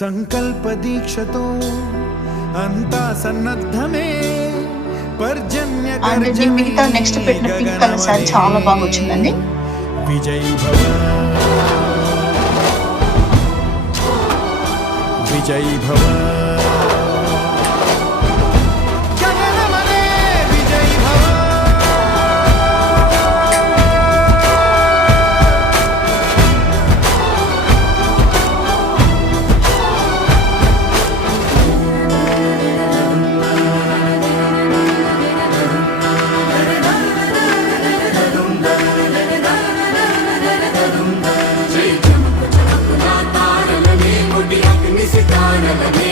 సంకల్ప దీక్షతో అంతా సన్నద్ధమే పర్జన్య అండ్ మిగతా నెక్స్ట్ పెట్టిన పింక్ కలర్ సారీ చాలా బాగా వచ్చిందండి. విజయ్ భవ విజయ్ భవ సితారలనే